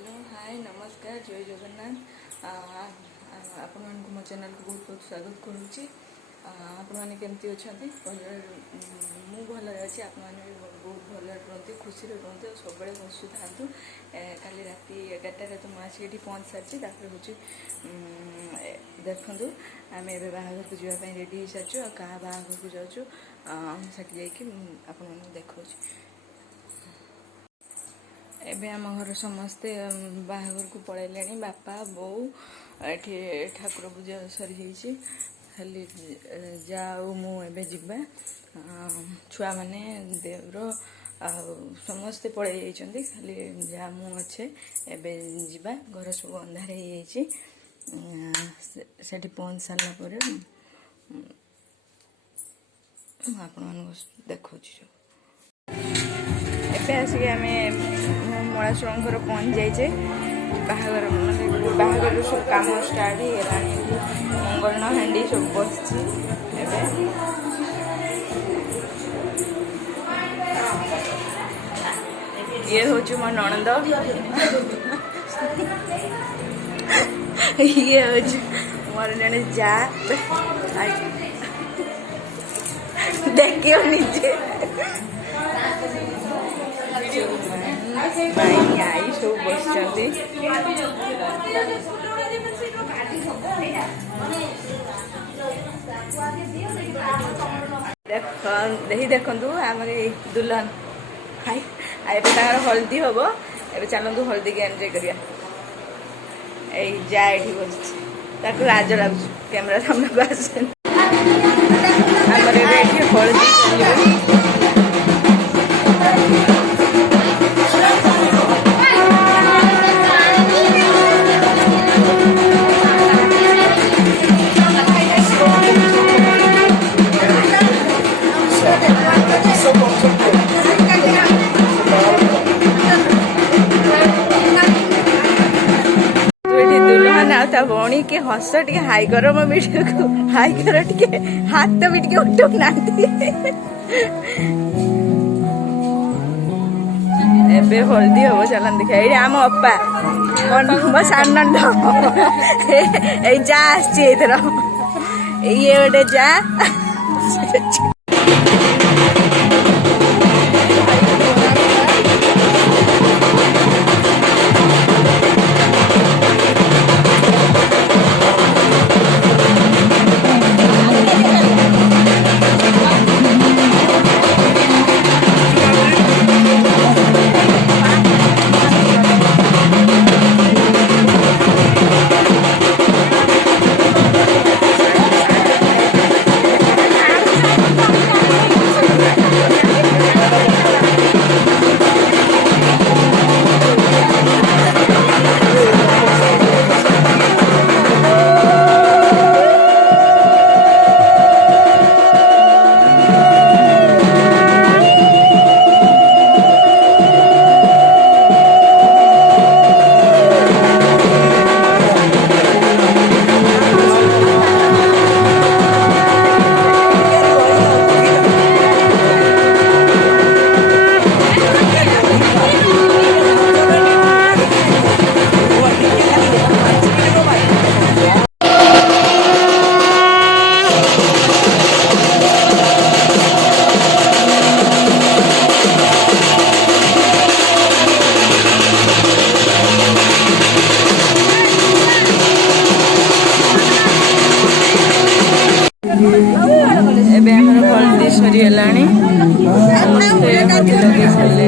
Hello hi नमस्कार जय जगन्नाथ आपण मानक मो चैनल को बहुत बहुत स्वागत करुच्ची। आपण मैंने केमती अच्छा मु भल अच्छी आप बहुत भल रुहतु खुशी रुहतु और सब हसु था। काली राति 11टार तो मुझे पहुँच सारी देखु आम ए बाहर को जावाई रेडी हो सारी क्या बाहर को जाऊँ आपण देखा एबे आम घर समस्ते बाहाघर को पलैले बापा बो ये ठाकुर पूजा सरी जाइए खाली जाऊ मुझे जीवा छुआ मैंने देवर समस्ते पलि जाइए खाली जा मु अच्छे एबे जीवा घर सब अंधार हो पहुँच सारापर आपण देखा एबे आसिक आम मलाशुर पहुँच जाइए बाहागर बाहागर सब कम स्टार्ट हो मंगल हांडी सब बस ये हूँ मो नणंद ये हूँ मोर जड़े जा देखियो नीचे आई सब बस देखु आम दुल्हन हाई हल्दी हम ए चलतु हल्दी के एंजॉय करिया जा ये बस लाज लगुच कैमेरा सामने को आसे हल्दी भौणी के हस टे हाई कर मो वीडियो को हाई कर टे हाथ भी टे उठो ना एबे हल्दी हम चलन देखा ये आम अपा मो सानंद जा आसर ये गोटे जा सरीगलानी समस्ते लगे सारे